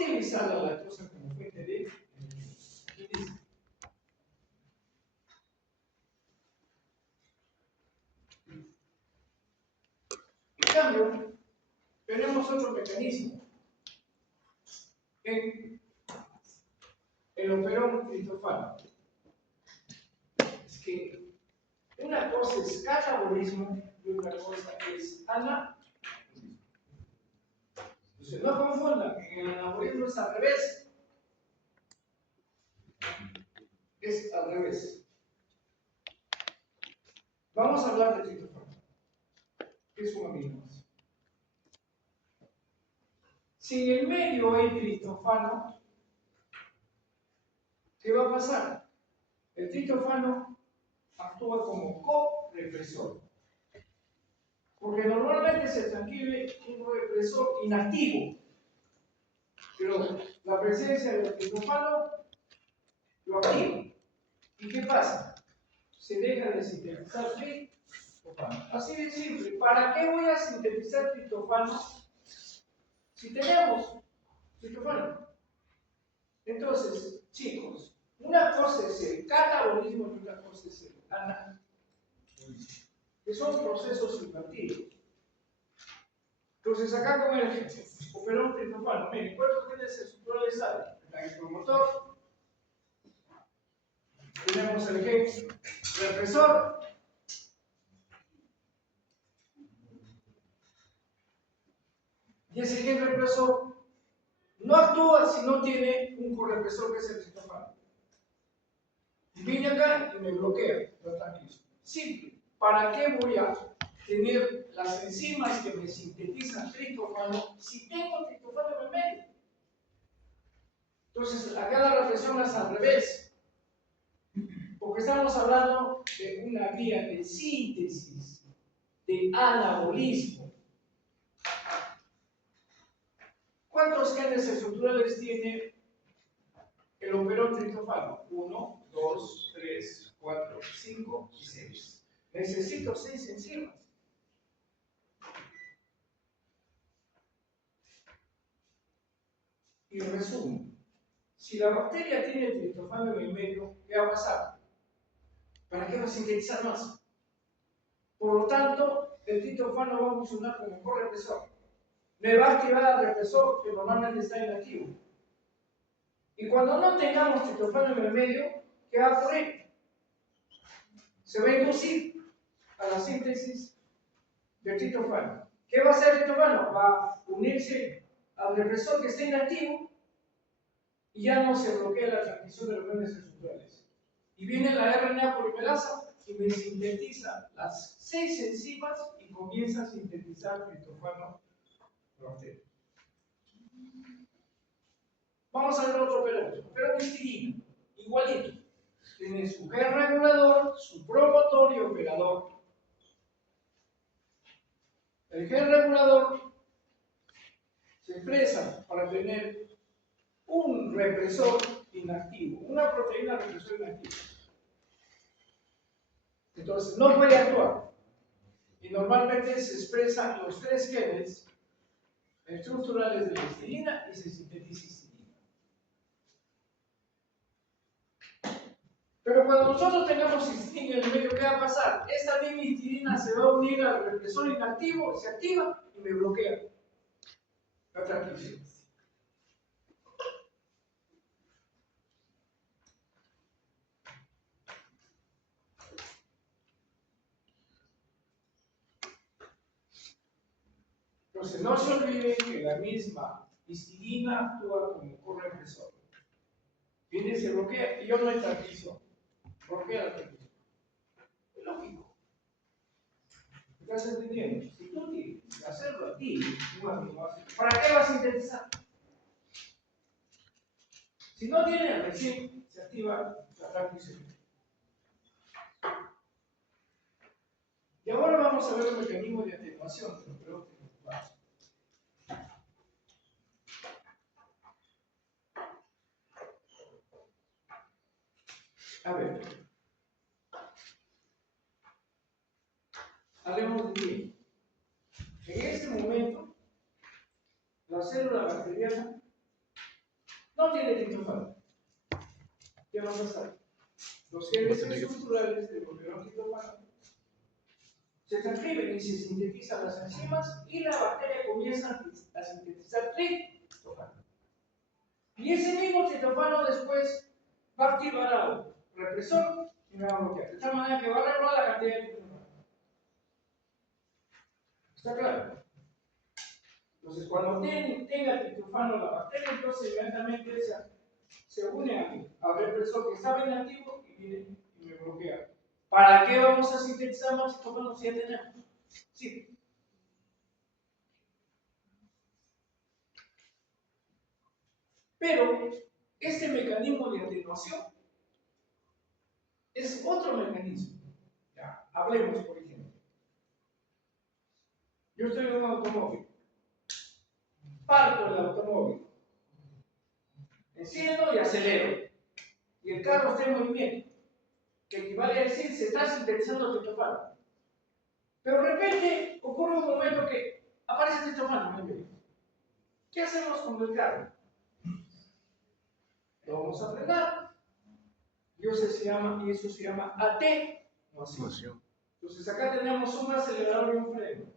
utilizar la lactosa como fuente de energía. Aquí dice. En cambio, tenemos otro mecanismo en el operón triptofano. Es que una cosa es catabolismo y otra cosa es anabolismo. Entonces, no confundan, en el anabolismo es al revés. Es al revés. Vamos a hablar de triptofano. ¿Qué es un aminoácido? Si en el medio hay triptofano, ¿qué va a pasar? El triptofano actúa como co-represor. Porque normalmente se transcribe un represor inactivo. Pero la presencia del triptofano lo activa. ¿Y qué pasa? Se deja de sintetizar triptofano. Así de simple. ¿Para qué voy a sintetizar triptofano si tenemos triptofano? Entonces, chicos, una cosa es el catabolismo y otra cosa es el anabolismo, que son procesos invertidos. Entonces, acá con el operón triptofano, miren, ¿cuántos genes estructurales hay? El promotor, tenemos el gen represor, y ese gen represor no actúa si no tiene un correpresor que es el triptofano. Viene acá y me bloquea, lo tranquilizo. Simple. ¿Para qué voy a tener las enzimas que me sintetizan triptofano si tengo triptofano en el medio? Entonces, acá la reflexión es al revés. Porque estamos hablando de una vía de síntesis, de anabolismo. ¿Cuántos genes estructurales tiene el operón triptofano? 1, 2, 3, 4, 5 y 6. Necesito 6 enzimas. Y resumo, si la bacteria tiene triptofano en el medio, ¿qué va a pasar? ¿Para qué va a sintetizar más? Por lo tanto, el triptofano va a funcionar como correpresor. Me va a activar al represor que normalmente está inactivo. Y cuando no tengamos triptofano en el medio, ¿qué va a ocurrir? Se va a inducir a la síntesis del triptofano. ¿Qué va a hacer el triptofano? Va a unirse al represor que está inactivo y ya no se bloquea la transmisión de los genes estructurales. Y viene la RNA polimerasa y me sintetiza las 6 enzimas y comienza a sintetizar triptofano bacteria. Vamos a ver otro operón, pero histidina, igualito. Tiene su gen regulador, su promotor y operador. El gen regulador se expresa para tener un represor inactivo, una proteína represor inactiva. Entonces, no puede actuar. Y normalmente se expresan los 3 genes estructurales de la histidina y se sintetiza histidina. Pero cuando nosotros tengamos histidina en el medio, ¿qué va a pasar? Esta misma histidina se va a unir al represor inactivo, se activa y me bloquea la transcripción. Entonces, no se olviden que la misma histidina actúa como correpresor. Viene y se bloquea y yo no hay transcripción. Bloquea la transcripción. Es lógico. ¿Estás entendiendo? Si tú tienes que hacerlo a ti, un aminoácido, ¿para qué vas a sintetizar? Si no tiene, recién se activa la transcripción. Y ahora vamos a ver el mecanismo de atenuación de los productos principales. A ver, hablemos de bien. En este momento, la célula bacteriana no tiene triptofano. ¿Qué va a pasar? Los genes estructurales del globulón triptofano se transcriben y se sintetizan las enzimas y la bacteria comienza a sintetizar triptofano. Y ese mismo triptofano después va a activar al represor y me va a bloquear. De tal manera que va a regular la cantidad de triptofano. ¿Está claro? Entonces, cuando tenga triptofano la bacteria, entonces inmediatamente se une al represor que estaba inactivo y viene y me bloquea. ¿Para qué vamos a sintetizar más triptofano si ya tenemos? Sí. Pero este mecanismo de atenuación es otro mecanismo. Ya, hablemos, por ejemplo. Yo estoy en un automóvil. Parco el automóvil. Enciendo y acelero. Y el carro está en movimiento, que equivale a decir se está sintetizando triptofano. Pero de repente ocurre un momento que aparece triptofano en el medio. ¿Qué hacemos con el carro? Lo vamos a frenar. Y eso se llama atenuación. Entonces acá tenemos un acelerador y un freno.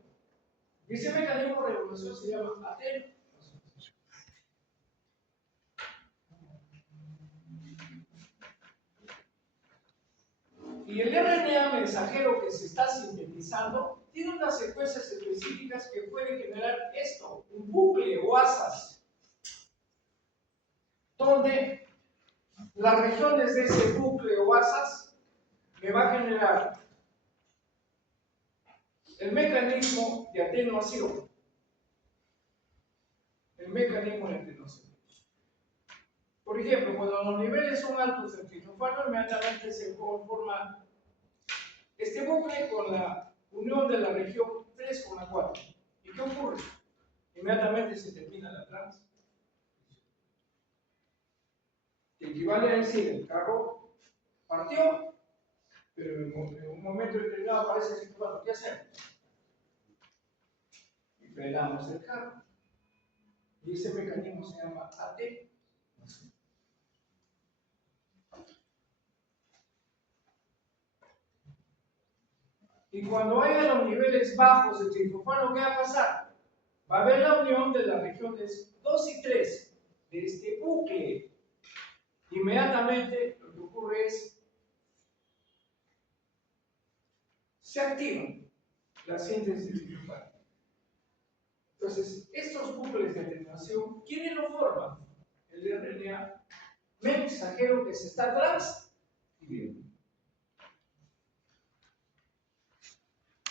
Y ese mecanismo de regulación se llama atenuación. Y el RNA mensajero que se está sintetizando tiene unas secuencias específicas que pueden generar esto, un bucle o asas, donde las regiones de ese bucle o asas me va a generar el mecanismo de atenuación. El mecanismo de atenuación. Por ejemplo, cuando los niveles son altos del triptofano, inmediatamente se forma este bucle con la unión de la región 3 con la 4. ¿Y qué ocurre? Inmediatamente se termina la transición. Que equivale a decir, el carro partió, pero en un momento determinado aparece el triptofano. ¿Qué hacemos? Y frenamos el carro. Y ese mecanismo se llama atenuación. Y cuando haya los niveles bajos de triptofano, ¿qué va a pasar? Va a haber la unión de las regiones 2 y 3 de este bucle. Inmediatamente lo que ocurre es se activa la síntesis de triptofano. Entonces, estos bucles de atenuación, ¿quiénes lo forman? El RNA mensajero que se está transcribiendo.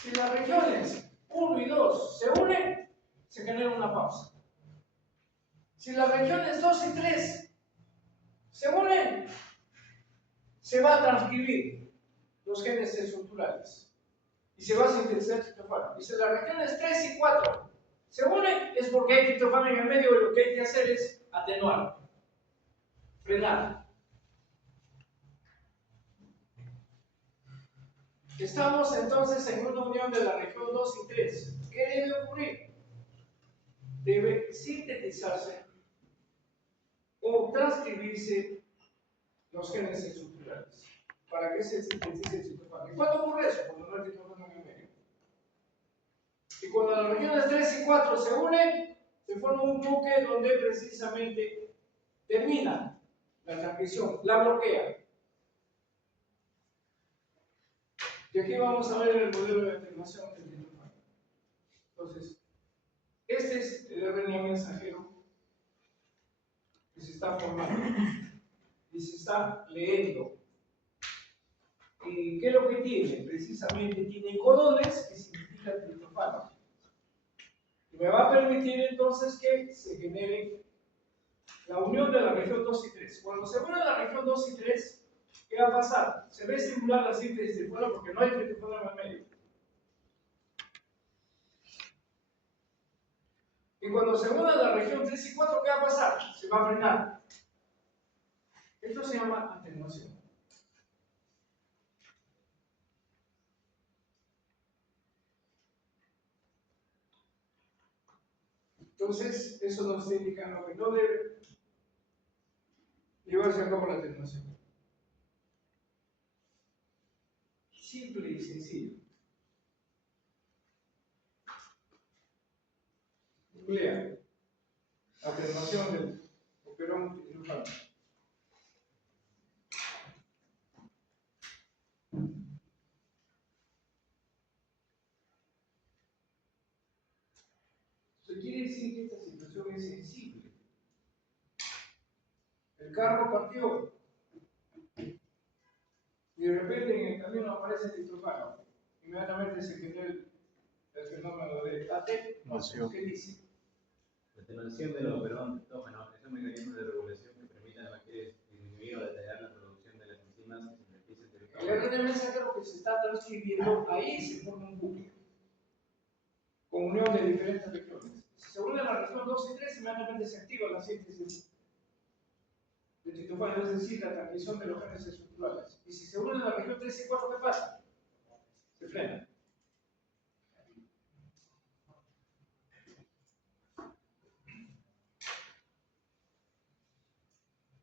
Si las regiones 1 y 2 se unen, se genera una pausa. Si las regiones 2 y 3 se unen, se va a transcribir los genes estructurales y se va a sintetizar triptofano. Y si las regiones 3 y 4 se unen, es porque hay triptofano en el medio y lo que hay que hacer es atenuar, frenar. Estamos entonces en una unión de la región 2 y 3. ¿Qué debe ocurrir? Debe sintetizarse o transcribirse los genes estructurales para que se sintetice el triptofano. ¿Y cuándo ocurre eso? Cuando no hay triptofano en el medio. Y cuando las regiones 3 y 4 se unen, se forma un bucle donde precisamente termina la transcripción, la bloquea. Y aquí vamos a ver el modelo de atenuación del triptofano. Entonces, este es el RNA mensajero que se está formando y se está leyendo. ¿Qué es lo que tiene? Precisamente tiene codones que significan triptofano. Y me va a permitir entonces que se genere la unión de la región 2 y 3. Cuando se une la región 2 y 3, ¿qué va a pasar? Se va a estimular la síntesis de triptofano porque no hay triptofano en el medio. Y cuando se une la región 3 y 4, ¿qué va a pasar? Se va a frenar. Esto se llama atenuación. Entonces, eso nos está indicando que no debe llevarse a cabo la atenuación. Simple y sencillo. Googlea atenuación del operón triunfante. Eso quiere decir que esta situación es sensible. El carro partió y de repente en el camino aparece el trofano. Inmediatamente se genera el fenómeno de atenuación. ¿Qué dice? La atenuación del operón tetógeno es un mecanismo de regulación que permite a las bacterias disminuir o detallar la producción de las enzimas que sintetizan El RNA mensajero que se está transcribiendo, ahí se forma un bucle con unión de diferentes regiones. Si se une la región 2 y 3, inmediatamente se activa la síntesis de triptofano, es decir, la transmisión de los genes estructurales. Y si se une la región 3 y 4, ¿qué pasa? Se frena.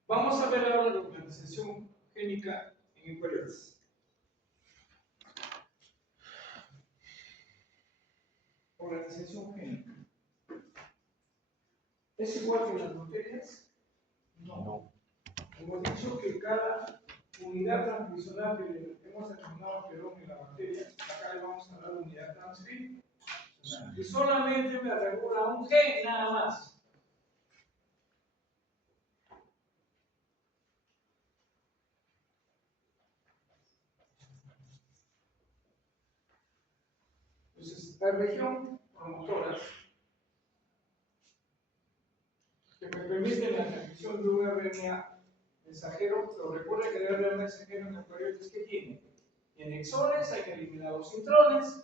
Vamos a ver ahora la organización génica en eucariotas. Organización génica. ¿Es igual que en las bacterias? No. Hemos dicho que cada unidad transcripcional que le hemos asignado a Perón en la bacteria, acá le vamos a dar unidad transcripcional. Y solamente me regula un gen nada más. Entonces, la región promotoras que me permiten la transmisión de un RNA mensajero, pero recuerda que el RNA mensajero en eucariotas, ¿qué tiene? En exones hay que eliminar los intrones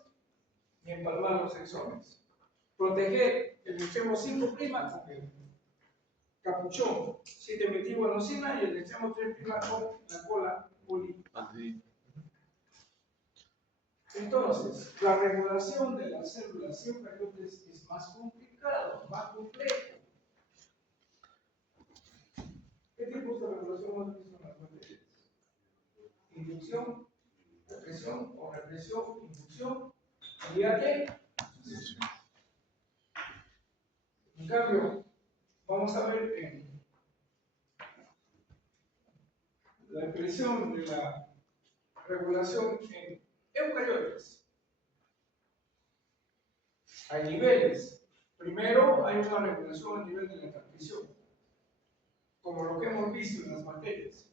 y empalmar los exones. Proteger el extremo 5' con el capuchón 7-metilguanosina y el extremo 3' con la cola poli. Entonces, la regulación de las células eucariotas es más complicado, más complejo. ¿Qué tipos de regulación hemos visto en las bacterias? Inducción, represión o represión, inducción, vía qué? En cambio, vamos a ver en la expresión de la regulación en eucariotas. Hay niveles. Primero, hay una regulación a nivel de la transmisión, como lo que hemos visto en las bacterias.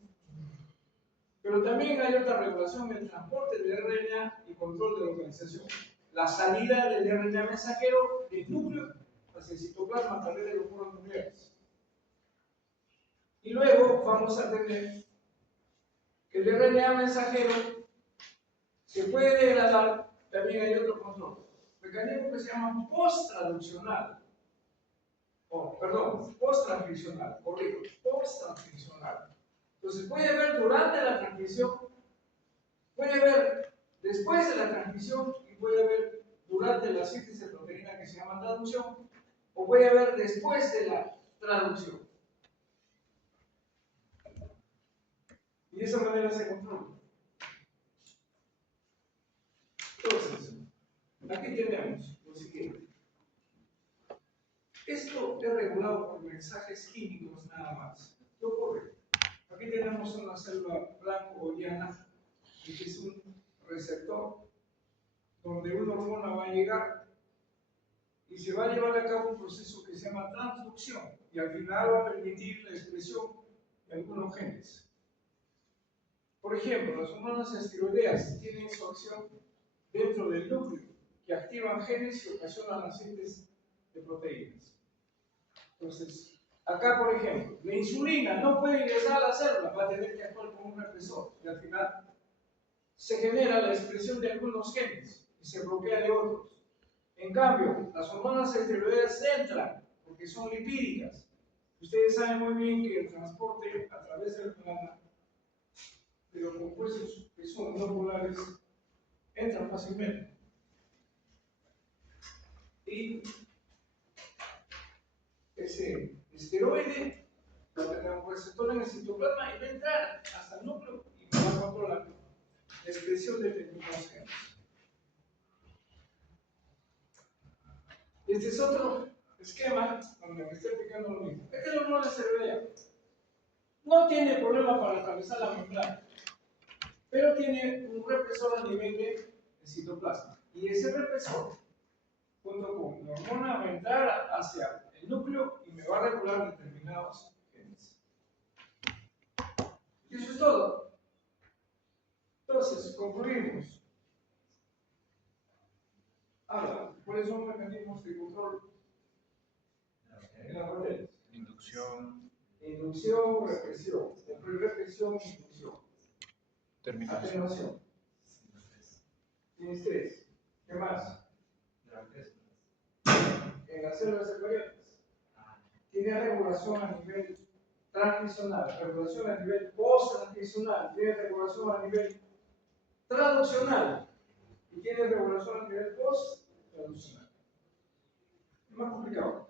Pero también hay otra regulación en el transporte del RNA y control de localización. La salida del RNA mensajero del núcleo hacia el citoplasma a través de los poros nucleares. Y luego vamos a tener que el RNA mensajero se puede degradar, también hay otro control. Mecanismo que se llama post-traduccional. Post-transcripcional, corrijo, post-transcripcional. Entonces puede haber durante la transcripción, puede haber después de la transcripción y puede haber durante la síntesis de proteína que se llama traducción, o puede haber después de la traducción. Y de esa manera se controla. Entonces, aquí tenemos lo siguiente. Esto es regulado por mensajes químicos nada más. ¿Qué ocurre? Aquí tenemos una célula blanco-llana, que es un receptor donde una hormona va a llegar y se va a llevar a cabo un proceso que se llama transducción y al final va a permitir la expresión de algunos genes. Por ejemplo, las hormonas esteroideas tienen su acción dentro del núcleo que activan genes y ocasionan la síntesis de proteínas. Entonces, acá por ejemplo, la insulina no puede ingresar a la célula, va a tener que actuar como un represor y al final se genera la expresión de algunos genes y se bloquea de otros. En cambio, las hormonas esteroideas entran porque son lipídicas. Ustedes saben muy bien que el transporte a través del plasma de los compuestos que son no polares entran fácilmente. Y ese esteroide va a tener un receptor en el citoplasma y va a entrar hasta el núcleo y va a controlar la expresión de determinados genes. Este es otro esquema donde me estoy explicando lo mismo. Este es el hormona cerebral. No tiene problema para atravesar la membrana, pero tiene un represor a nivel de citoplasma. Y ese represor, junto con la hormona, va a entrar hacia el núcleo y me va a regular determinados genes. Y eso es todo. Entonces, concluimos. Ahora, ¿cuáles son los mecanismos de control en las redes? Inducción, Inducción, represión. Represión, inducción. terminación. Atenuación. Sin estrés. ¿Qué más? En las células eucarióticas. Tiene regulación a nivel transcripcional, regulación a nivel post-transcripcional, tiene regulación a nivel traduccional y tiene regulación a nivel post-traduccional. Es más complicado.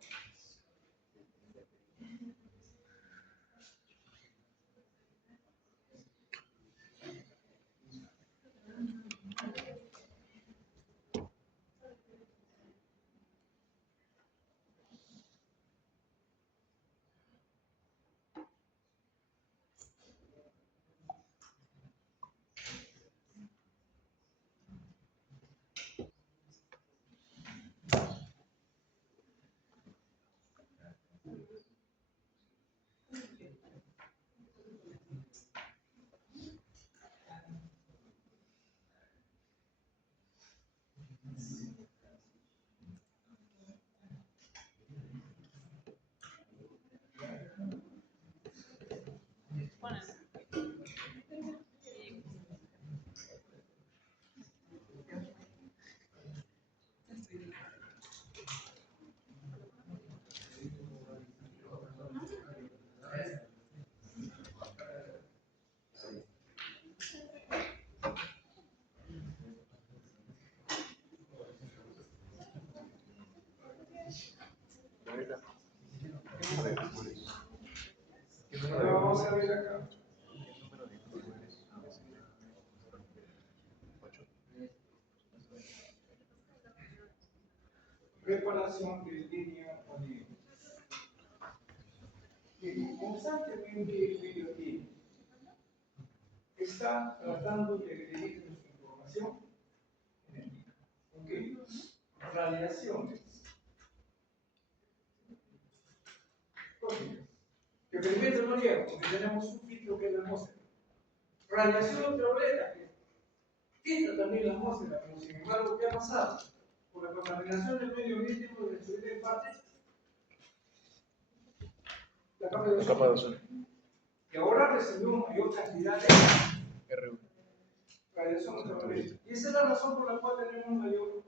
Ahora vamos a ver acá. Reparación de línea o línea. Que constantemente el biotipo está tratando de dirigir nuestra información genética. ¿Ok? Radiaciones. Que primero no llega, porque tenemos un filtro que es la atmósfera. Radiación ultravioleta, que filtra también la atmósfera, pero sin embargo, ¿qué ha pasado? Por la contaminación del medio ambiente hemos destruido en parte la capa de ozono. Y ahora recibimos mayor cantidad de radiación ultravioleta. Y esa es la razón por la cual tenemos mayor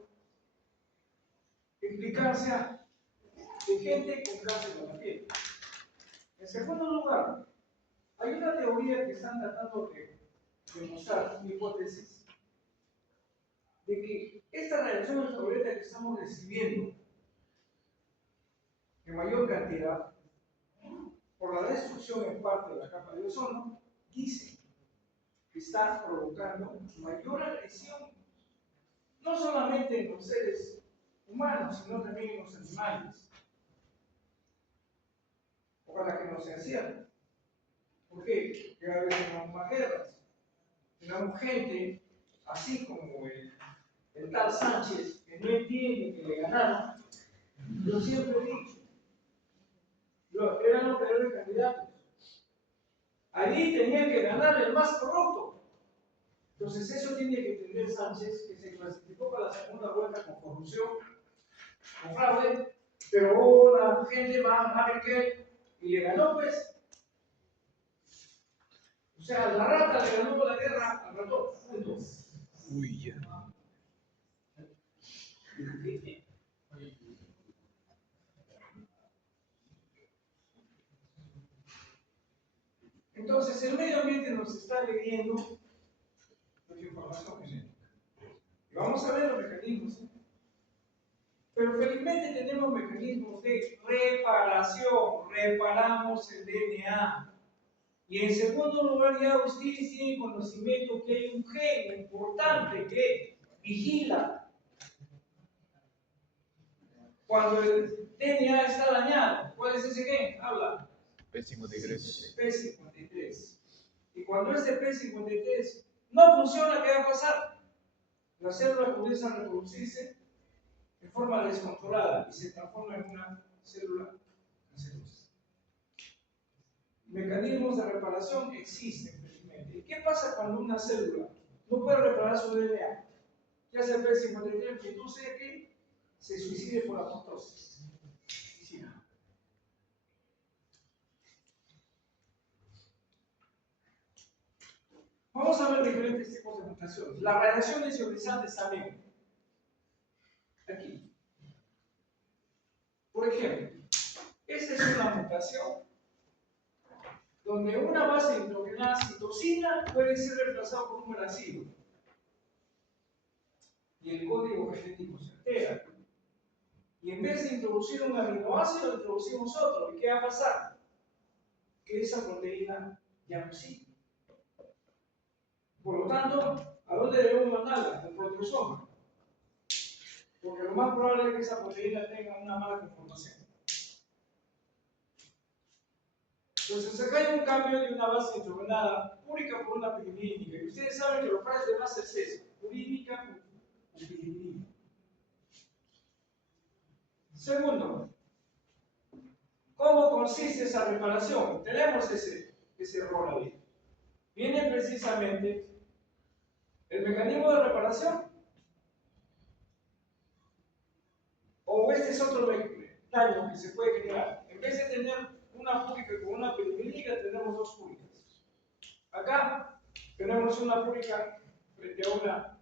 implicancia de gente con cáncer de la piel. En segundo lugar, hay una teoría que están tratando de demostrar, una hipótesis, de que esta radiación ultravioleta que estamos recibiendo en mayor cantidad, por la destrucción en parte de la capa de ozono, dice que está provocando mayor agresión, no solamente en los seres humanos, sino también en los animales. Ojalá que no sea cierto. ¿Por qué? Porque a veces tenemos más guerras. Tenemos gente, así como el tal Sánchez, que no entiende que le ganaron. Yo siempre he dicho, eran los peores candidatos. Allí tenía que ganar el más corrupto. Entonces eso tiene que entender Sánchez, que se clasificó para la segunda vuelta con corrupción, con fraude, pero hubo la gente más rica y le ganó, pues. O sea, la rata le ganó la guerra al ratón. Uy, ya. Entonces, el medio ambiente nos está leyendo nuestra información genética. Y vamos a ver los mecanismos. Pero felizmente tenemos mecanismos de reparación. Reparamos el DNA. Y en segundo lugar, ya ustedes tienen conocimiento que hay un gen importante que vigila cuando el DNA está dañado. ¿Cuál es ese gen? Habla. P53. P53. Y cuando este P53 no funciona, ¿qué va a pasar? La célula comienza a reproducirse de forma descontrolada y se transforma en una célula cancerosa. Mecanismos de reparación existen, felizmente. ¿Y qué pasa cuando una célula no puede reparar su DNA? ¿Qué hace el P53? Que induce a que se suicide por apoptosis. Vamos a ver diferentes tipos de mutaciones. Las radiaciones ionizantes también. Aquí. Por ejemplo, esta es una mutación donde una base nitrogenada citosina puede ser reemplazada por un uracilo. Y el código genético se altera. Y en vez de introducir un aminoácido, introducimos otro. ¿Y qué va a pasar? Que esa proteína ya no sirve. Por lo tanto, ¿a dónde debemos mandarla? Al proteosoma. Porque lo más probable es que esa proteína tenga una mala conformación. Entonces, acá hay un cambio de una base nitrogenada úrica por una pirimidínica. Y ustedes saben que los pares de base es eso: urínica por pirimidínica. Segundo, ¿cómo consiste esa reparación? Tenemos ese error ahí. Viene precisamente el mecanismo de reparación, o este es otro daño que se puede generar. En vez de tener una púrica con una pirimidínica, tenemos dos púricas. Acá tenemos una púrica frente a una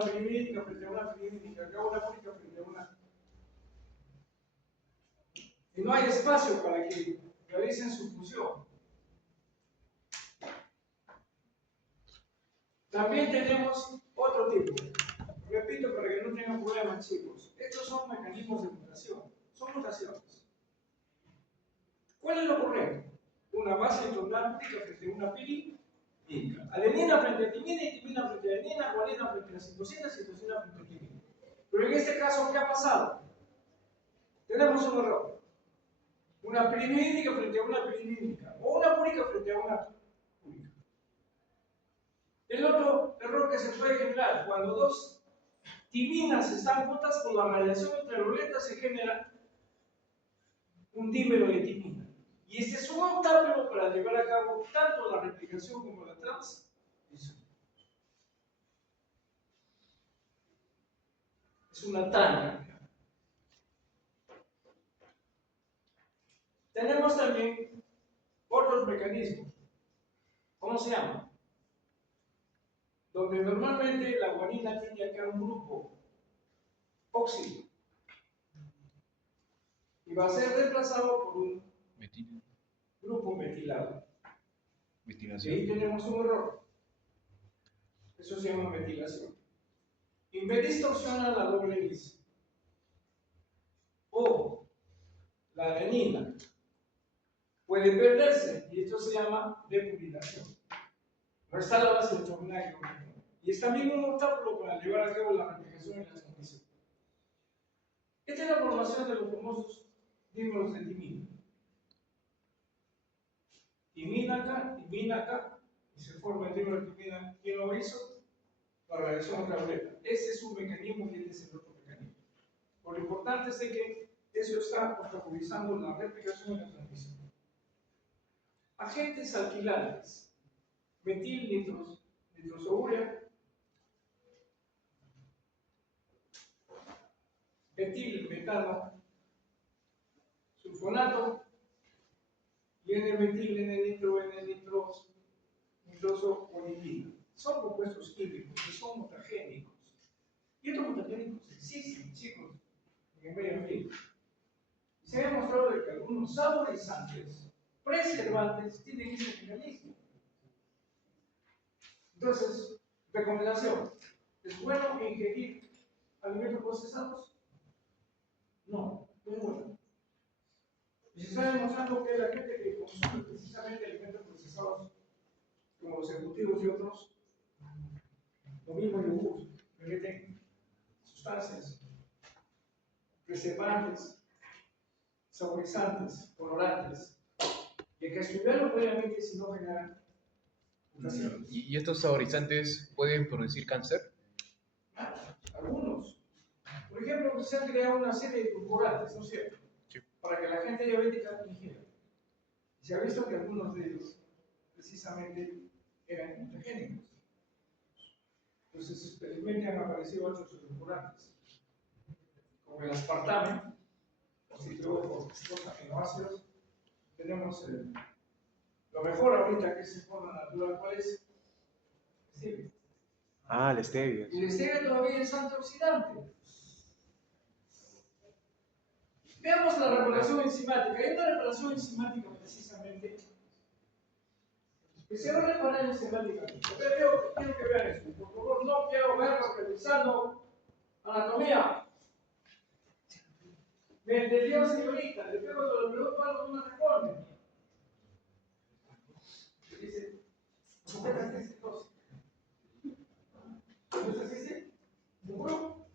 pirimidínica frente a una pirimidínica. Acá una púrica frente a una. Y no hay espacio para que realicen su función. También tenemos otro tipo. Repito para que no tengan problemas, chicos. Estos son mecanismos de mutación. Son mutaciones. ¿Cuál es lo correcto? Una base nitrogenada frente a una pirimidínica. Adenina frente a timina y timina frente a adenina, guanina frente a citosina, citosina frente a timina. Pero en este caso, ¿qué ha pasado? Tenemos un error. Una pirimidínica frente a una pirimidínica. O una púrica frente a una púrica. El otro error que se puede generar, cuando dos timinas están juntas por la radiación ultravioleta, se genera un dímero de timina. Y este es un obstáculo para llevar a cabo tanto la replicación como la transcripción. Es una tanga. Tenemos también otros mecanismos. ¿Cómo se llama? Donde normalmente la guanina tiene acá un grupo óxido y va a ser reemplazado por un grupo metilado. Y ahí tenemos un error. Eso se llama metilación. Y me distorsiona la doble hélice. O la adenina puede perderse y esto se llama depurilación. No está la base nitrogenada. Y es también un obstáculo para llevar a cabo la replicación y la transmisión. Esta es la formación de los famosos dímeros de timina. Timina acá, y se forma el dímero de timina. ¿Quién lo hizo? La radiación ultravioleta. Ese es un mecanismo y este es el otro mecanismo. Lo importante es que eso está obstaculizando la replicación y la transmisión. Agentes alquilantes: metil nitrosourea, etil metano sulfonato y N-metil, N-nitro, N-nitroso olivina. Son compuestos químicos que son mutagénicos. Y estos mutagénicos existen, chicos, en el medio ambiente. Se ha demostrado que algunos saborizantes, preservantes, tienen ese mecanismo. Entonces, recomendación: ¿es bueno ingerir alimentos procesados? No, no es bueno. Y se está demostrando que la gente que consume precisamente alimentos procesados procesados como los ejecutivos y otros, lo mismo en yogur, le meten sustancias, preservantes, saborizantes, colorantes, y hay que estudiarlo previamente si no generan mutaciones. ¿Y estos saborizantes pueden producir cáncer? Algunos. Por ejemplo, se han creado una serie de edulcorantes, ¿no es cierto? Sí. Para que la gente diabética ingiera. Se ha visto que algunos de ellos, precisamente, eran mutagénicos. Entonces, experimentalmente han aparecido otros edulcorantes, como el aspartame, constituido por dos aminoácidos. Tenemos lo mejor ahorita, que es en forma natural, ¿cuál es? Stevia. Ah, la stevia. Y la stevia todavía es antioxidante. Veamos la regulación enzimática. Hay una regulación enzimática precisamente que se va a reparar enzimáticamente. Quiero que vean esto. Por favor, no quiero verlo revisando anatomía. Me entendió, señorita. Le pego cuando le pregunto algo, no me responde. Dice, ¿por qué te haces esto? ¿Entonces dice? ¿Seguro?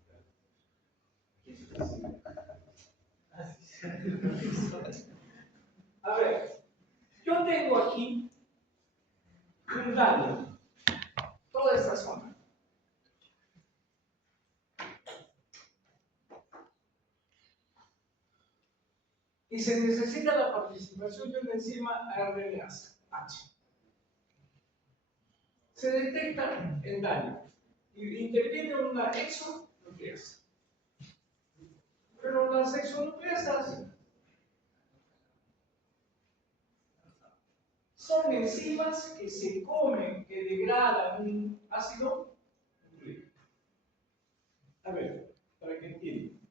A ver, yo tengo aquí un daño, toda esta zona. Y se necesita la participación de una enzima RNase H. Se detecta el daño y interviene una exonucleasa. Pero las exonucleasas son enzimas que se comen, que degradan un ácido nucleico. A ver, para que entiendan.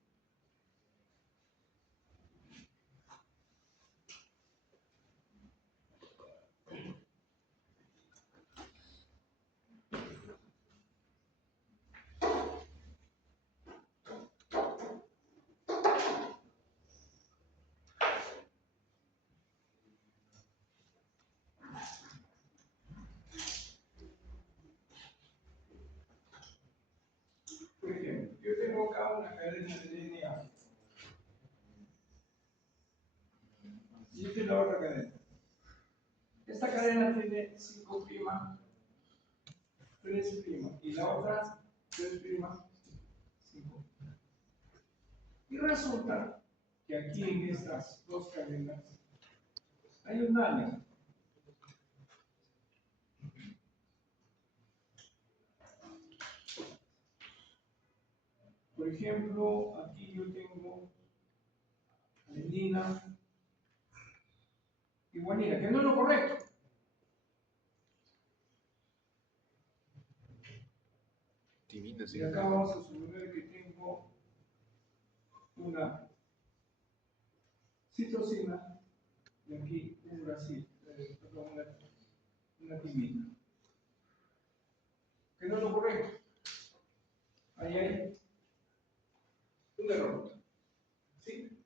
Por ejemplo, yo tengo acá una cadena de DNA. Y esta es la otra cadena. Esta cadena tiene 5', 3', y la otra 3', 5'. Y resulta que aquí en estas dos cadenas hay un daño. Por ejemplo, aquí yo tengo adenina y guanina, que no es lo correcto. Timina, sí. Y acá vamos a suponer que tengo una citosina y aquí una timina. Que no es lo correcto. Ahí hay un error. ¿Sí?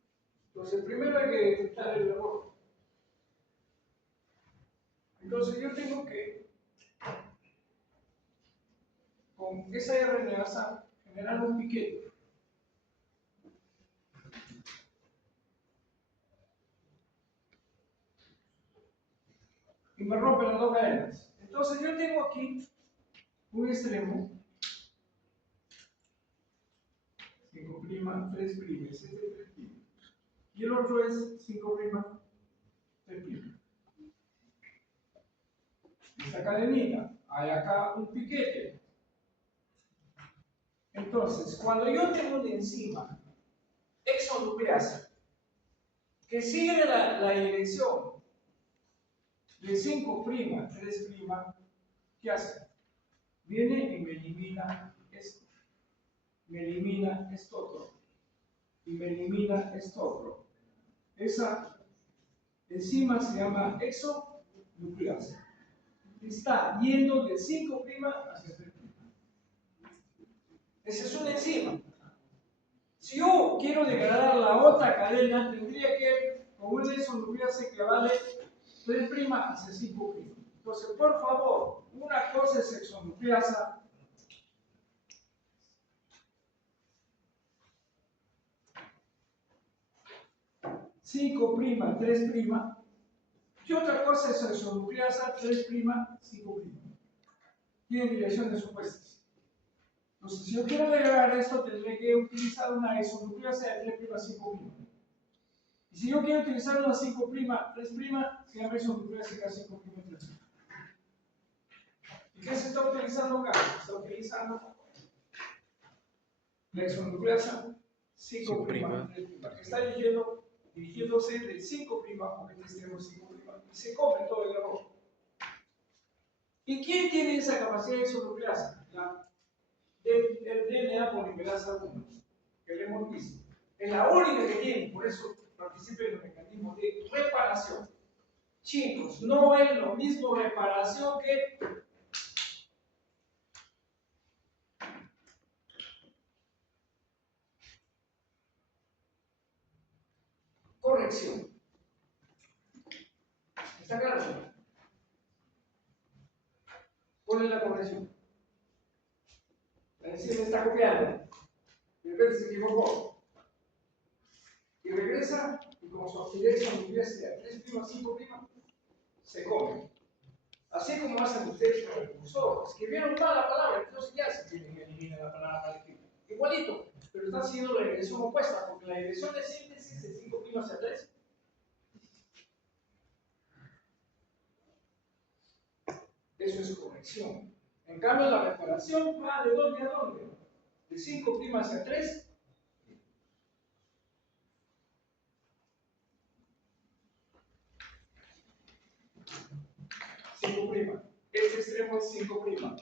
Entonces, primero hay que detectar el error. Entonces, yo tengo que, con esa RNasa, generar un piquete. Y me rompen las dos cadenas. Entonces, yo tengo aquí un extremo, 5', 3', 7, 3'. Y el otro es 5', 3'. Esta cadenita, hay acá un piquete. Entonces, cuando yo tengo una enzima exonucleasa que sigue la dirección de 5', 3', ¿qué hace? Viene y me elimina esto. Me elimina esto otro. Y me elimina esto otro. Esa enzima se llama exonucleasa. Está yendo de 5' hacia 3'. Esa es una enzima. Si yo quiero degradar la otra cadena, tendría que, con una exonucleasa que vale 3' hacia 5'. Entonces, por favor, una cosa es hexanucleasa. Cinco prima, 3 prima. Y otra cosa es hexanucleasa 3 prima, 5 prima. Tienen direcciones opuestas. Entonces, si yo quiero agregar esto, tendré que utilizar una hexanucleasa de 3 prima, 5 prima. Y si yo quiero utilizar una 5 prima, 3 prima, se llama hexanucleasa 5 prima, 3 prima. ¿Y qué se está utilizando acá? Se está utilizando la hexanucleasa 5 prima, 3 prima, que está dirigiéndose del 5 prima, porque este extremo es 5 prima, y se come todo el error. ¿Y quién tiene esa capacidad de hexanucleasa? El DNA polimerasa 1, que le hemos visto. Es la única que tiene, por eso participa en los mecanismos de reparación. Chicos, no es lo mismo reparación que corrección. ¿Está claro? ¿Cuál es la corrección? La enzima está copiando, de repente se equivocó, y regresa, y como su actividad sea 3 prima, 5 prima, se come. Así como hacen ustedes con el cursor. Escribieron mal la palabra, entonces ya se tienen que eliminar la palabra mal escrita. Igualito, pero está haciendo la dirección opuesta, porque la dirección de síntesis es 5 prima hacia 3. Eso es corrección. En cambio, la reparación va de dónde a dónde? De 5 prima hacia 3. 5 prima. Este extremo es 5 prima.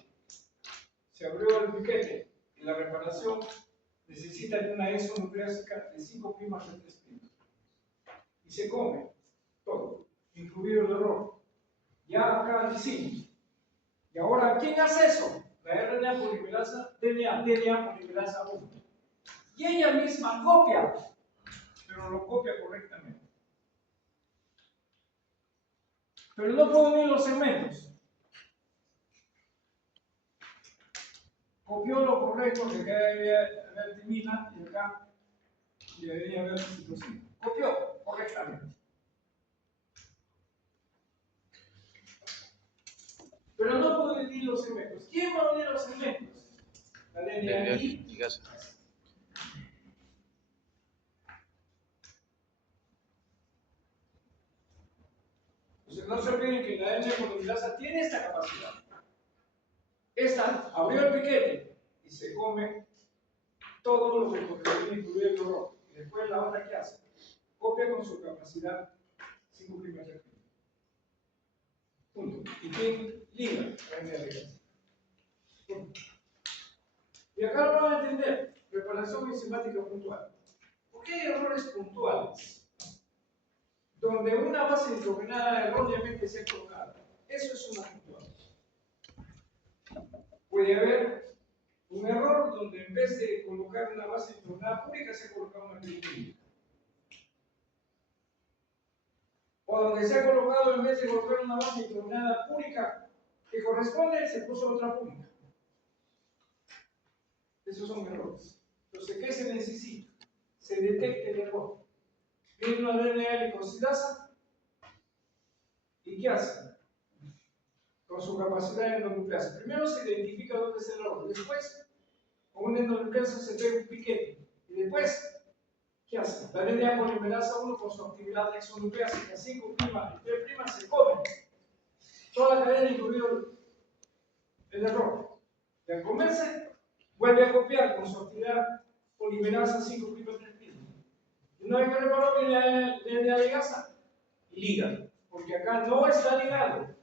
Se abrió el piquete y la reparación necesita de una hexanucleasa de 5 primas a 3 primas. Y se come todo, incluido el error. Ya acá decimos. Y ahora, ¿quién hace eso? La RNA polimerasa, DNA polimerasa 1. Y ella misma copia, pero lo copia correctamente. Pero no puedo unir los segmentos. Copió lo correcto, que acá debe haber timina y acá debería haber citosina. Copió correctamente. Pero no puedo unir los segmentos. ¿Quién va a unir los segmentos? La DNA ligasa. Entonces no se olviden que la DNA polimerasa tiene esta capacidad. Esta abrió el piquete y se come todo lo que corresponde incluir el error. Y después la otra que hace, copia con su capacidad 5 primeras. Punto. ¿Y quién liga? La DNA ligasa. Y acá lo van a entender. Preparación enzimática puntual. ¿Por qué hay errores puntuales? Donde una base nitrogenada erróneamente se ha colocado. Eso es una puntual. Puede haber un error donde en vez de colocar una base nitrogenada pública se ha colocado una química. O donde se ha colocado, en vez de colocar una base nitrogenada pública que corresponde, se puso otra pública. Esos son errores. Entonces, ¿qué se necesita? Se detecte el error. Viene una DNA glicosidasa y ¿qué hace? Con su capacidad endonucleasa. Primero se identifica dónde es el error. Después, con una endonucleasa se pega un piquete. Y después, ¿qué hace? La DNA polimerasa 1 con su actividad exonucleasa, que 5' y 3' se comen. Toda la cadena, incluido el error. Y al comerse, vuelve a copiar con su actividad polimerasa 5' y 3'. Y no hay que reparar que la DNA ligasa liga, porque acá no está ligado.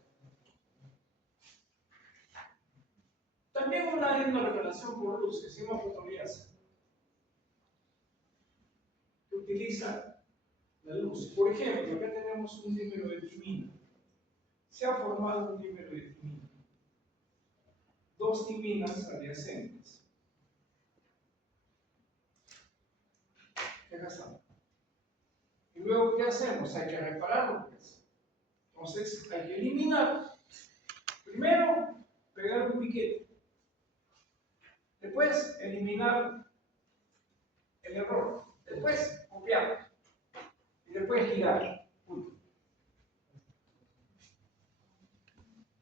También hay una reparación por luz que se llama fotoliasa, que utiliza la luz. Por ejemplo, acá tenemos un dímero de timina. Se ha formado un dímero de timina. Dos timinas adyacentes. Acá está. Y luego, ¿qué hacemos? Hay que repararlo. Entonces, hay que eliminar Primero, pegar un piquete. Después, eliminar el error. Después, copiar. Y después girar. Punto.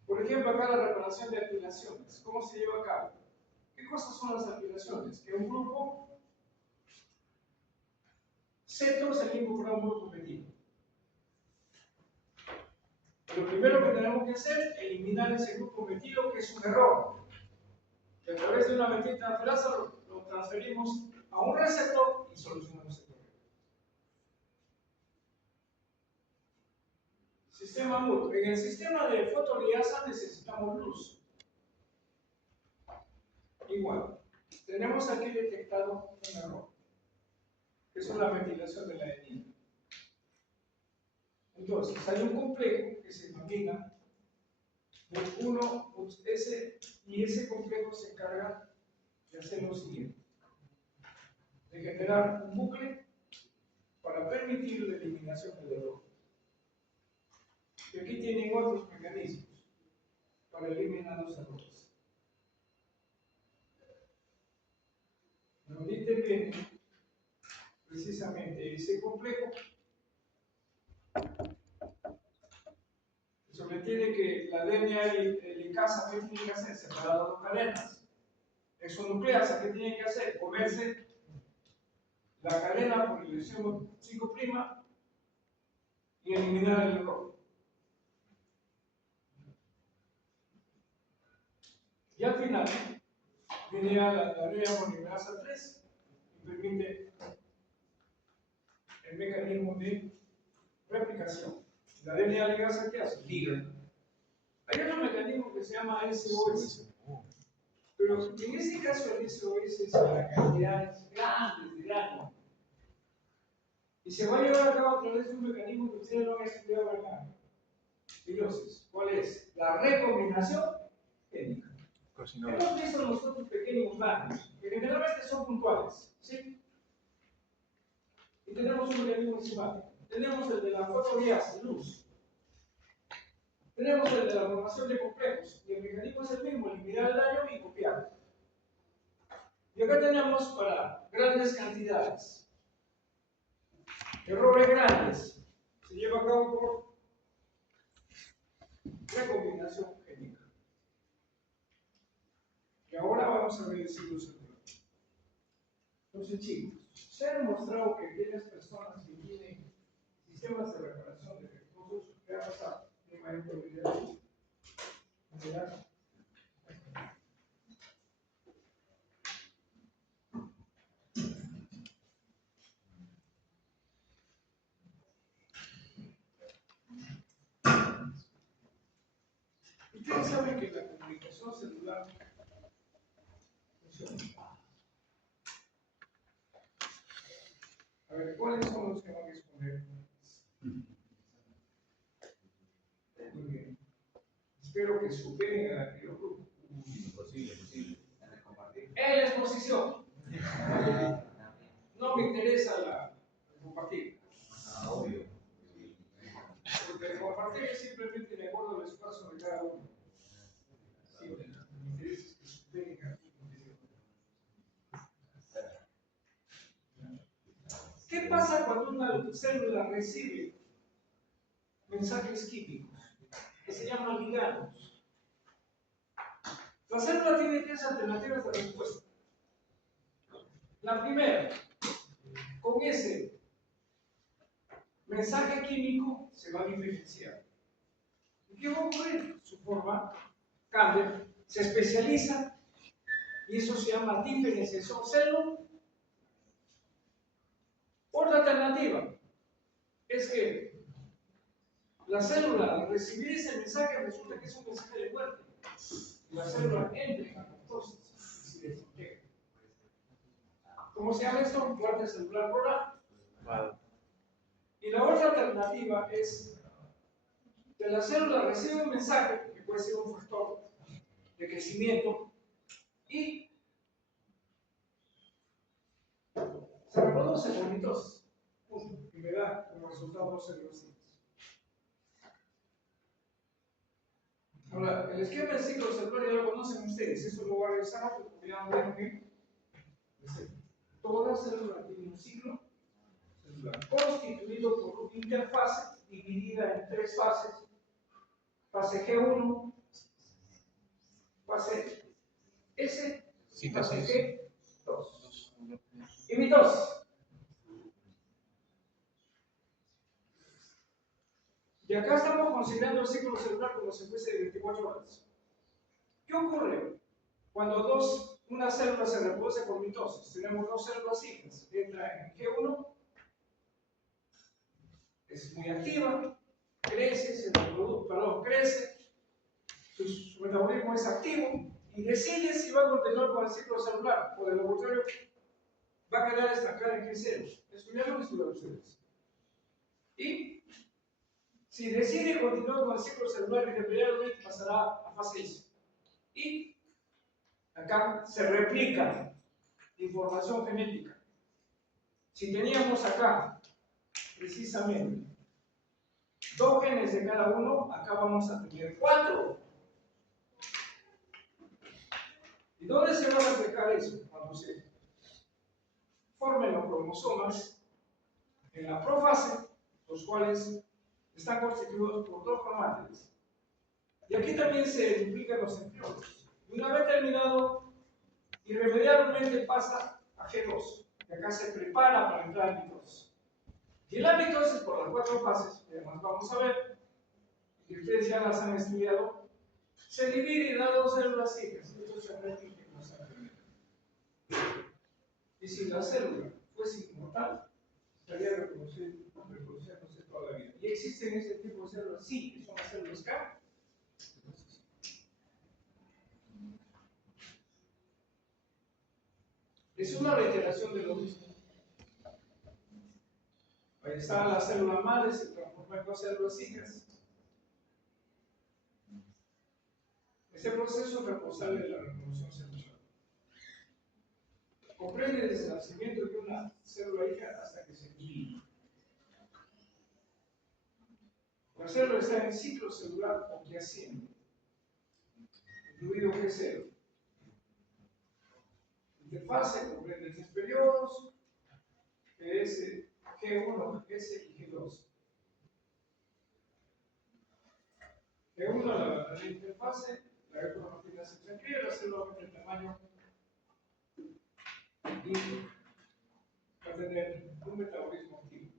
Por ejemplo, acá la reparación de aplicaciones. ¿Cómo se lleva a cabo? ¿Qué cosas son las aplicaciones? Que un grupo centro se va a incorporar a un grupo pequeño. Lo primero que tenemos que hacer es eliminar ese grupo metido, que es un error. Que a través de una metida de transferencia lo transferimos a un receptor y solucionamos el problema. Sistema mutuo. En el sistema de fotoliasa necesitamos luz. Igual, tenemos aquí detectado un error, que es la metilación de la adenina. Entonces, hay un complejo que se denomina MUT1, y ese complejo se encarga de hacer lo siguiente: de generar un bucle para permitir la eliminación del error. Y aquí tienen otros mecanismos para eliminar los errores. Ahorita viene precisamente ese complejo. Eso le tiene que la DNA helicasa, ¿qué tiene que hacer? Separar las dos cadenas. Exonucleasa, ¿qué tiene que hacer? Comerse la cadena por el enzimo 5' y eliminar el error. Y al final viene la DNA polimerasa 3 y permite el mecanismo de replicación. La DNA ligasa, ¿qué hace? Liga. Hay otro mecanismo que se llama SOS. Pero en este caso el SOS es para cantidades grandes de daño. Y se va a llevar a cabo a través de un mecanismo que ustedes no han estudiado en la fibrosis. ¿Cuál es? La recombinación génica. Hemos visto nosotros pequeños daños, que generalmente son puntuales, ¿sí? Y tenemos un mecanismo enzimático. Tenemos el de la fotoliasa, luz. Tenemos el de la formación de complejos, y el mecanismo es el mismo: eliminar el daño y copiar. Y acá tenemos para grandes cantidades, errores grandes, se lleva a cabo por recombinación génica. Y ahora vamos a ver el ciclo celular. Entonces, chicos, se ha demostrado que aquellas personas que tienen sistemas de reparación defectuosos, ¿qué ha pasado? Mi maestro Villarreal. Ustedes saben que la comunicación celular funciona. A ver, ¿cuáles son los que van a exponer? Muy bien. Espero que superen al anterior grupo. Imposible. En la exposición. No me interesa el compartir. Obvio. Porque el compartir es simplemente de acuerdo al espacio de cada uno. Sí, me interesa que superen a la exposición. ¿Qué pasa cuando una célula recibe mensajes químicos que se llaman ligandos? La célula tiene tres alternativas de respuesta. La primera, con ese mensaje químico se va a diferenciar. ¿Y qué va a ocurrir? Su forma cambia, se especializa, y eso se llama diferenciación celular. Otra alternativa es que la célula, al recibir ese mensaje, resulta que es un mensaje de muerte. Y la célula entra en apoptosis y se desintegra. ¿Cómo se llama esto? Muerte celular rural. Y la otra alternativa es que la célula recibe un mensaje, que puede ser un factor de crecimiento, y se reproduce por mitosis, y me da como resultado dos celulocinas. Ahora, el esquema del ciclo celular ya lo conocen ustedes, eso lo voy a revisar rápido porque ya no vieron que toda célula tiene un ciclo celular constituido por una interfase dividida en tres fases: fase G1, fase S y fase G2. Y mitosis. Y acá estamos considerando el ciclo celular como si fuese de 24 horas. ¿Qué ocurre cuando una célula se reproduce por mitosis? Tenemos dos células hijas. Entra en G1, es muy activa, crece, crece, su metabolismo es activo y decide si va a continuar con el ciclo celular o de lo contrario va a quedar estancada en G0. Eso ya lo estudiaron ustedes. Y si decide continuar con el ciclo celular, irremediablemente pasará a fase S. Y acá se replica información genética. Si teníamos acá, precisamente, 2 genes de cada uno, acá vamos a tener 4. ¿Y dónde se va a reflejar eso? Cuando se formen los cromosomas en la profase, los cuales están constituidos por 2 cromátides. Y aquí también se duplican los centriolos. Y una vez terminado, irremediablemente pasa a G2. Y acá se prepara para entrar al mitosis. Y la mitosis, por las 4 fases, que además vamos a ver, que ustedes ya las han estudiado, se divide y da 2 células hijas. Esto se repite constantemente. Y si la célula fuese inmortal, estaría reproduciéndose toda la vida. ¿Y existen ese tipo de células? Sí, que son las células K. Es una reiteración de lo mismo. Ahí está la célula madre, se transforma en 2 células hijas. Este proceso es responsable de la reproducción celular. Comprende desde el nacimiento de una célula hija hasta que se divide. La célula está en ciclo celular o que asciende, incluido G0. Interfase comprende 3 periodos: GS, G1, S y G2. G1, la interfase, la cromatina se transcribe, la célula aumenta el tamaño y va a tener un metabolismo activo.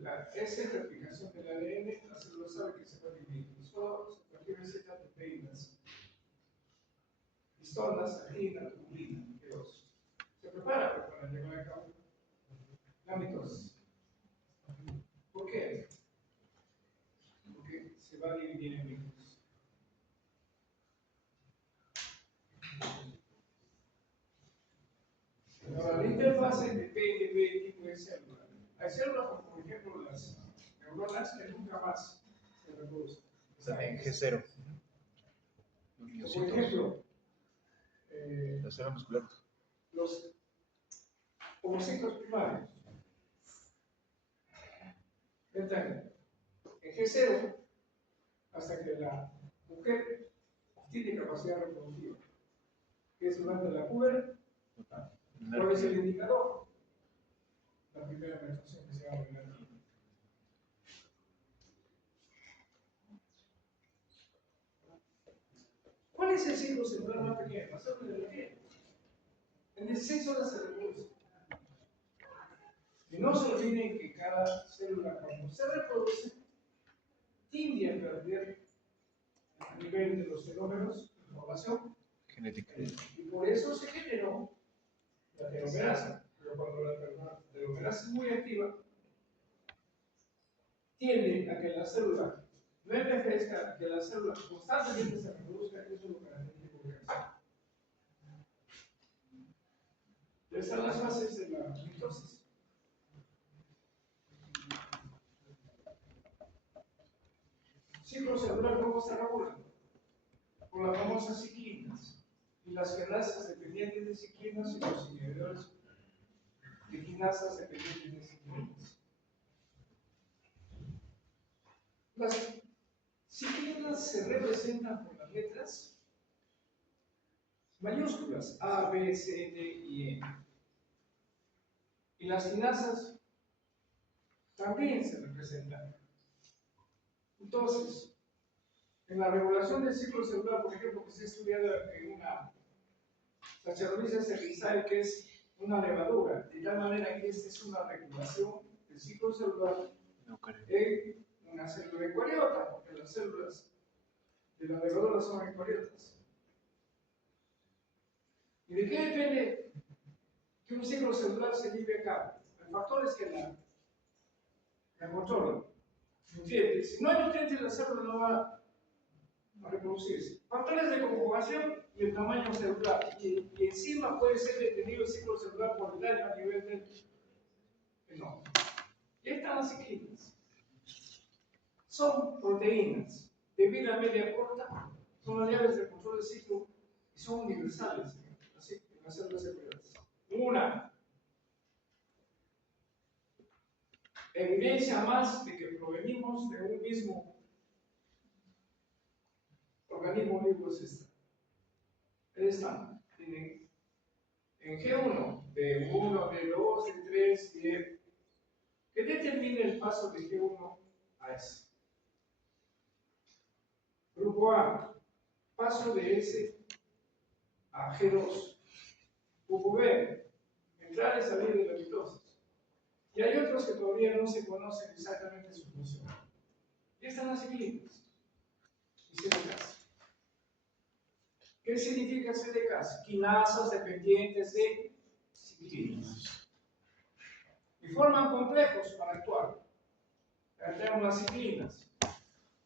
La S es replicación del ADN, la célula sabe que se va a dividir. Solo se transfiere ciertas proteínas, histonas, actina, tubulina, G2. Se prepara para llevar a cabo la mitosis. ¿Por qué? Porque se va a dividir en micros. Ahora, la interfase depende del tipo de célula. Hay células como, por ejemplo, las neuronas que nunca más se reproducen. Están en G0. Por ejemplo, La célula muscular. los ovocitos primarios entran en G0 hasta que la mujer tiene capacidad reproductiva, que es durante la pubertad. ¿Cuál es el indicador? La primera menstruación que se llama menarquía. ¿Cuál es el ciclo celular más pequeño? La célula de la piel. En 16 horas se reproduce. Y no se olviden que cada célula, cuando se reproduce, tiende a perder a nivel de los telómeros información Genética. y por eso se generó la telomerasa. Pero cuando la telomerasa es muy activa, tiende a que la célula no envejezca, a que la célula constantemente se reproduzca. Eso es lo característico de cáncer. Estas son las fases de la mitosis. Ciclo celular, ¿cómo se regula? Por las famosas ciclinas y las quinasas dependientes de ciclinas y los inhibidores de quinasas dependientes de ciclinas. Las ciclinas representan por las letras mayúsculas A, B, C, D y E. Y las quinasas también se representan. Entonces, en la regulación del ciclo celular, por ejemplo, que se ha estudiado en una Saccharomyces cerevisiae, que es una levadura, de tal manera que esta es una regulación del ciclo celular en una célula eucariota, porque las células de la levadura son eucariotas. ¿Y de qué depende que un ciclo celular se lleve a cabo? El factor es que la controlan. Nutrientes. Si no hay nutrientes, la célula no va a reproducirse. Factores de conjugación y el tamaño celular. Y encima puede ser detenido el ciclo celular por el daño a nivel del fenómeno. Y ahí están las ciclinas. Son proteínas de vida media corta, son las llaves de control del ciclo y son universales en las células eucarióticas. Una evidencia más de que provenimos de un mismo organismo vivo es esta. Ahí están. Tienen en G1, D1, D2, D3, D. ¿Qué determina el paso de G1 a S? Grupo A, paso de S a G2. Grupo B, entrar y salir de la mitosis. Y hay otros que todavía no se conocen exactamente su función. Y están las ciclinas y CDKs. ¿Qué significa CDKs? Quinasas dependientes de ciclinas. Y forman complejos para actuar. Tenemos las ciclinas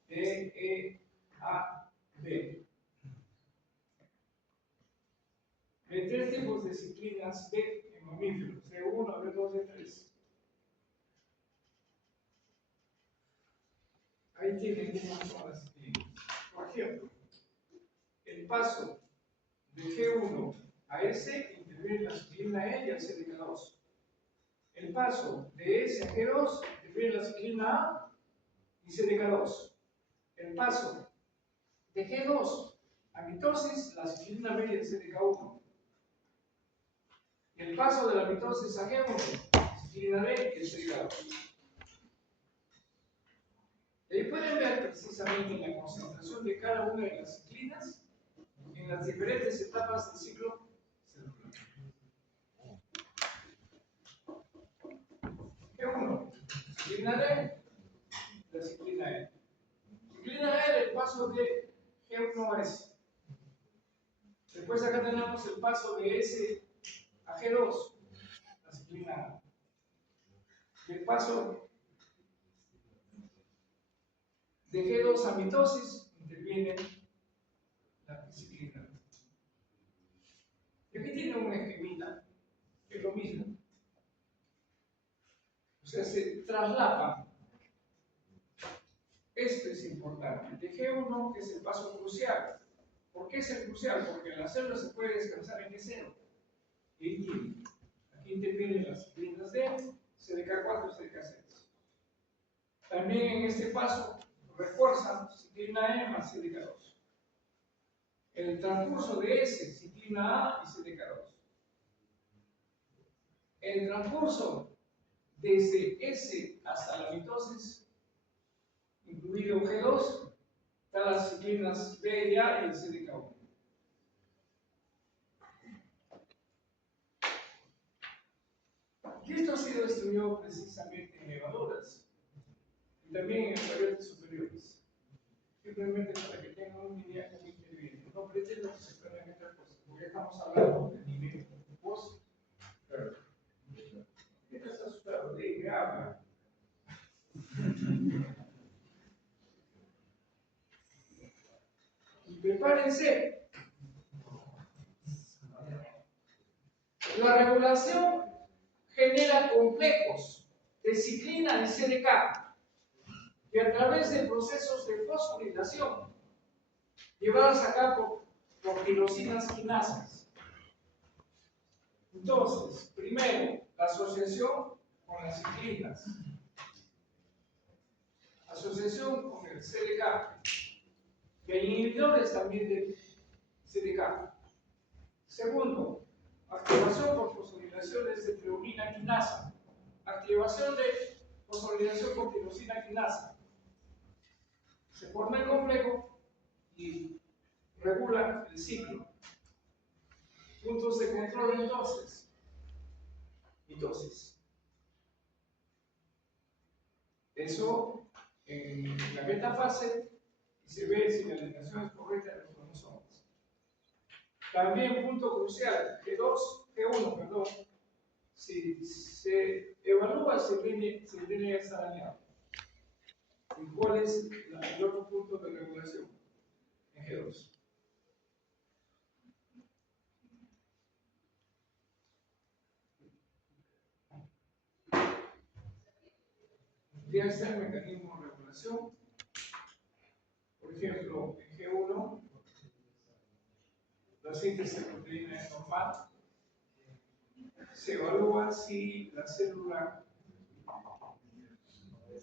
D, E, A, B. Hay tres tipos de ciclinas D en mamíferos, D1, D2, D3. Ahí tienen cómo son las ciclinas. Por ejemplo, el paso de G1 a S interviene la ciclina E y el CDK2. El paso de S a G2 interviene la ciclina A y CDK2. El paso de G2 a mitosis, la ciclina B y el CDK1. El paso de la mitosis a G1, ciclina D y el CDK2. Y ahí pueden ver precisamente la concentración de cada una de las ciclinas en las diferentes etapas del ciclo celular. G1, ciclina D, la ciclina E. Ciclina E, el paso de G1 a S. Después acá tenemos el paso de S a G2, la ciclina A. Y el paso de G2 a mitosis interviene la ciclina. Y aquí tiene una esquemita, que es lo mismo. O sea, se traslapan. Esto es importante. De G1 es el paso crucial. ¿Por qué es el crucial? Porque la célula se puede descansar en G0. Y aquí intervienen las ciclinas D, CDK4 y CDK6. También en este paso refuerzan ciclina E más CDK2. En el transcurso de S, ciclina A y CDK2. En el transcurso desde S hasta la mitosis, incluido G2, están las ciclinas B y A y el CDK1. Y esto ha sido estudiado precisamente en levaduras y también en eucariotas superiores. Simplemente para que tengan una idea cómo interviene. No pretendo que se puedan meter cosas, porque estamos hablando de nivel post. ¿Qué estás asustado? ¿De qué habla? Y prepárense. La regulación genera complejos de ciclina y CDK que a través de procesos de fosforilación llevados a cabo por tirosinas quinasas. Entonces, primero, la asociación con las ciclinas, asociación con el CDK, y hay inhibidores también de CDK. Segundo, activación por fosforilaciones de treonina quinasa. Activación de fosforilación por tirosina quinasa. Se forma el complejo y regula el ciclo. Puntos de control entonces. Mitosis. Eso en la metafase se ve si la alineación es correcta de los cromosomas. También punto crucial, G1, perdón, si se evalúa si el DNA está dañado. ¿Y cuál es el otro punto de regulación? En G2. Ya está el mecanismo de regulación. Por ejemplo, en G1, la síntesis de proteína es normal. Se evalúa si la célula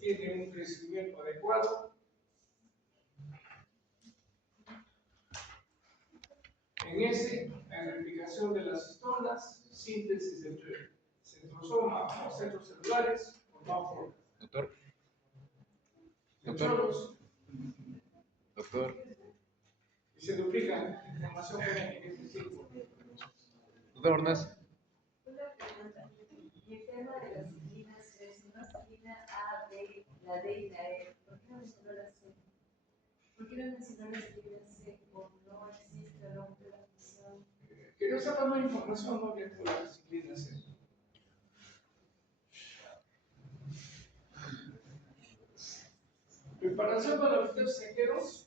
tiene un crecimiento adecuado. En ese, la replicación de las histonas, síntesis entre centrosoma o centros celulares, formado por Doctor, y se duplican información genética, es decir, doctor Ordaz. Una pregunta. Y el tema de las ciclinas, si no ciclina A, B, la D y la E, ¿por qué no mencionó la C? ¿Por qué no mencionó la ciclina C? ¿O no existe o no cumple la función? que no sepa más información no viene por la disciplina C. Preparación para los test sequeros.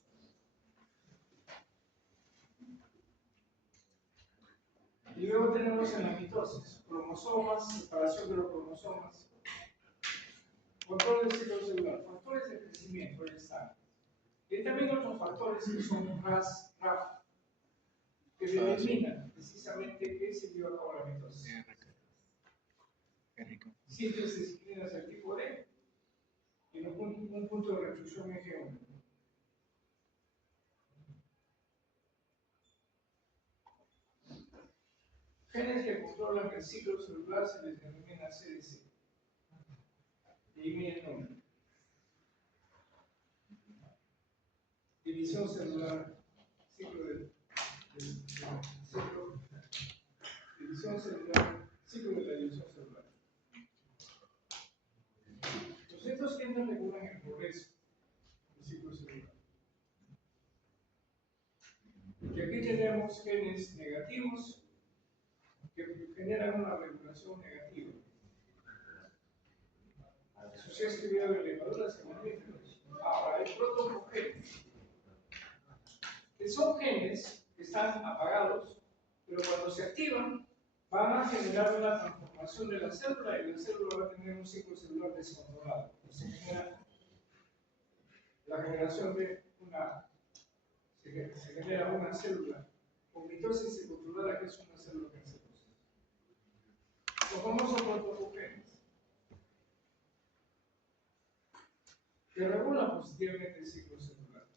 Y luego tenemos en la mitosis, cromosomas, separación de los cromosomas, control del ciclo celular, factores de crecimiento, ahí están. Y hay también otros factores que son RAS, RAF, que determinan precisamente qué se lleva a cabo la mitosis. Qué rico. Síntesis de ciclinas del tipo D y un punto de restricción en G1. Genes que controlan el ciclo celular se les denomina CDC. Y ahí viene el nombre. División celular, ciclo división celular, ciclo de la división celular. Estos genes regulan el progreso del ciclo celular. Y aquí tenemos genes negativos que generan una regulación negativa. Si usted escribió en la levadura, se manifiesta. Ahora, hay protogenes, que son genes que están apagados, pero cuando se activan, van a generar una transformación de la célula y la célula va a tener un ciclo celular descontrolado. Se genera la generación de se genera una célula con mitosis incontrolada que es una célula cancerosa. Los famosos protogenes que regulan positivamente el ciclo celular.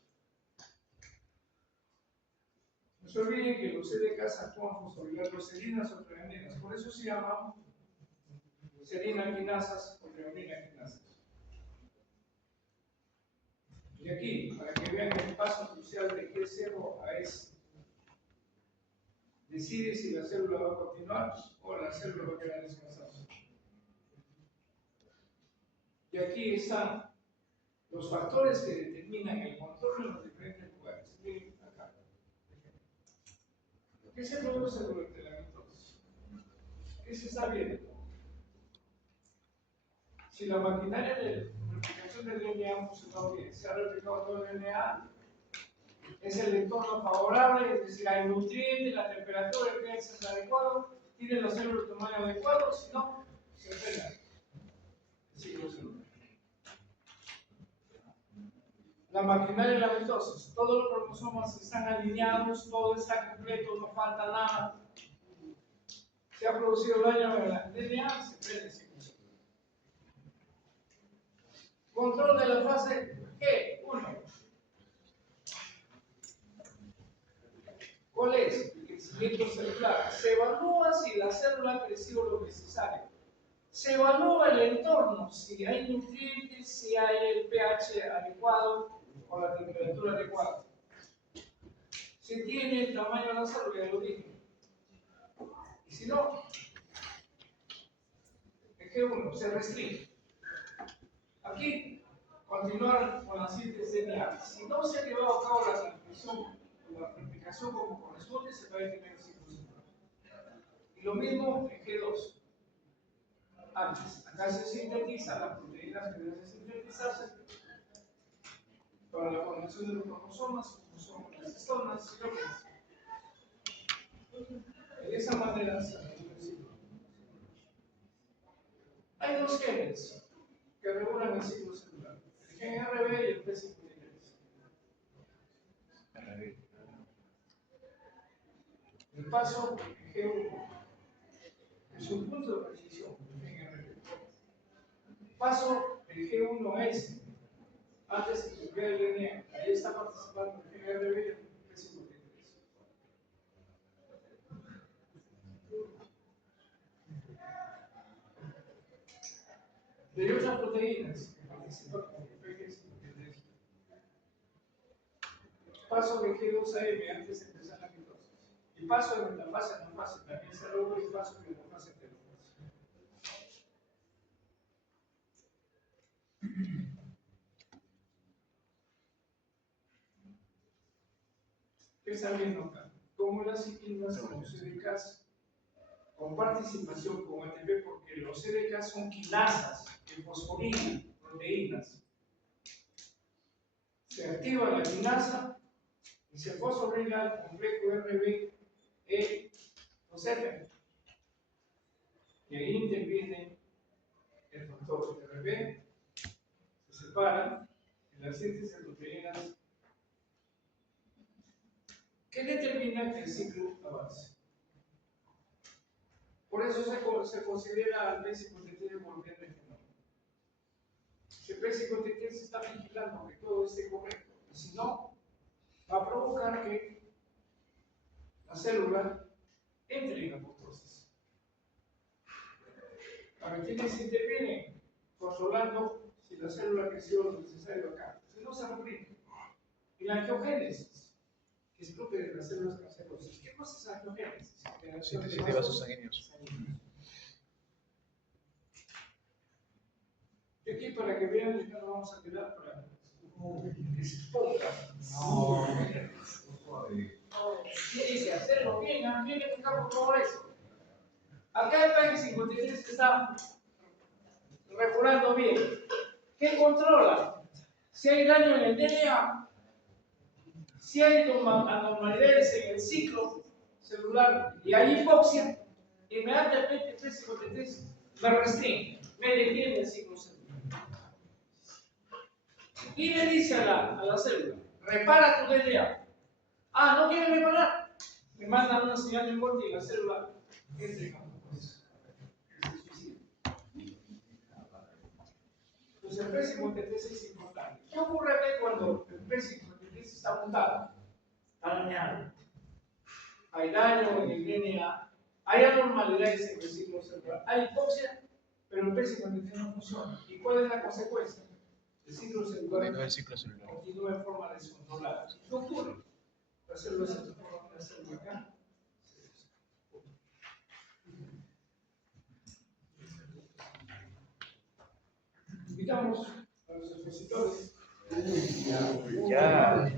No se olviden que los CDKs actúan fosforilando serinas o treoninas, por eso se llaman serina quinasas o treonina quinasas. Y aquí, para que vean el paso crucial de G0 a S, decide si la célula va a continuar o la célula va a quedar descansando. Y aquí están los factores que determinan el control en los diferentes lugares. Miren acá. ¿Qué se produce durante la mitosis? ¿Qué se está viendo? Si la maquinaria de replicación del DNA ha funcionado bien, se ha replicado todo el DNA, es el entorno favorable, es decir, hay nutrientes, la temperatura, el pH es adecuado, tiene los células de tamaño adecuado, si no, se frena el ciclo celular. La maquinaria de la mitosis, todos los cromosomas están alineados, todo está completo, no falta nada. Se ha producido daño en el DNA, se frena el ciclo celular. Control de la fase G1. crecimiento celular. Se evalúa si la célula ha crecido lo necesario. Se evalúa el entorno, si hay nutrientes, si hay el pH adecuado o la temperatura adecuada. Si tiene el tamaño de la célula, ya lo dije. Y si no, es que uno se restringe. Aquí, continuar con la síntesis de DNA. Si no se ha llevado a cabo la transcripción, la replicación como corresponde, se va a detener el ciclo celular. Y lo mismo en G2. Antes, acá se sintetizan las proteínas que deben sintetizarse para la formación de los cromosomas, como son las histonas y lo que es. De esa manera se realiza el ciclo. Hay dos genes que regulan el ciclo celular: el gen RB y el P53. El paso G1 es un punto de transición del gen RB. Paso el G1S antes de copiar el DNA. Ahí está participando el gen RB y el P53. De otras proteínas que participan con el PG53. Paso de G2AM antes de empezar la mitosis. Y paso de metafase a anafase también se logra, y paso de metafase a telofase. ¿Qué están viendo acá? Cómo las ciclinas con CDKs con participación con ATP, porque los CDKs son quinasas que fosforilan proteínas. Se activa la quinasa y se fosforila el complejo RB los F. Y ahí interviene el factor RB, se separa en la síntesis de proteínas que determina que el ciclo avance. Por eso se considera al P53 volviendo el fenómeno. Si el P53 se está vigilando que todo esté correcto, y si no, va a provocar que la célula entre en apoptosis. Para quienes intervienen controlando si la célula creció lo necesario acá, si no se reprime. Y la angiogénesis, que es propia de las células cancerosas. ¿Qué cosa es la angiogénesis? Síntesis de vasos sanguíneos. Y aquí, para que vean, ya no vamos a quedar para que se exponga. ¿Qué dice? Hacerlo bien, bien en campo todo eso. Acá el PG53 está regulando bien. ¿Qué controla? Si hay daño en el DNA, si hay anormalidades en el ciclo celular y hay hipoxia, inmediatamente el P53 me restringe, me detiene el ciclo celular. Y le dice a la célula: repara tu DNA. Ah, ¿no quiere reparar? Me mandan una señal de corte y la célula entra en apoptosis. Entonces el P53 es importante. ¿Qué ocurre aquí cuando el P53 está mutado? Está dañado. Hay daño en el DNA, hay anormalidades en el ciclo celular, hay hipoxia, pero el P53 no funciona. ¿Y cuál es la consecuencia? El ciclo celular continúa en forma descontrolada. ¿Qué ocurre? La célula se transforma en una célula acá. Invitamos a los expositores. Ya.